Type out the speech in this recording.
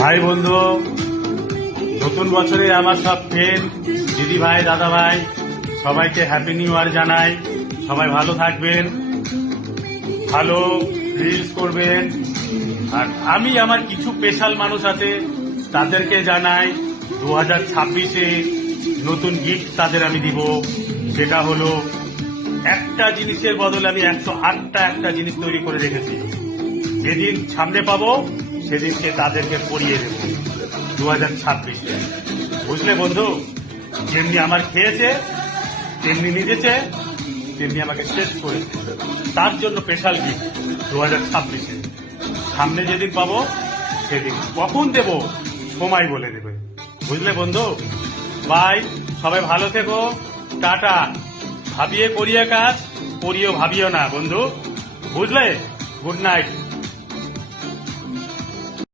ভাই বন্ধু, নতুন বছরে আমার সব ফ্রেন্ড, দিদি ভাই, দাদা ভাই সবাইকে হ্যাপি নিউ ইয়ার জানাই। সবাই ভালো থাকবেন, ভালো রিলস করবেন। আর আমি আমার কিছু স্পেশাল মানুষ আছে তাদেরকে জানাই 2026-এ নতুন গিফট তাদের আমি দিব। সেটা হলো একটা জিনিসের বদলে আমি 108টা একটা জিনিস তৈরি করে রেখেছি। যেদিন সামনে পাবো সেদিনকে তাদেরকে পরিয়ে দেব 2026-এ। বুঝলে বন্ধু, যেমনি আমার খেয়েছে তেমনি নিজেছে তেমনি আমাকে শেষ করেছে। তার জন্য স্পেশাল গিফট 2026-এ। সামনে যেদিন পাবো সেদিন কখন দেব সময় বলে দেবে। বুঝলে বন্ধু, বাই। সবাই ভালো থেকো, টাটা। ভাবিয়ে করিয়ে কাজ, করিও ভাবিও না বন্ধু, বুঝলে। Good night.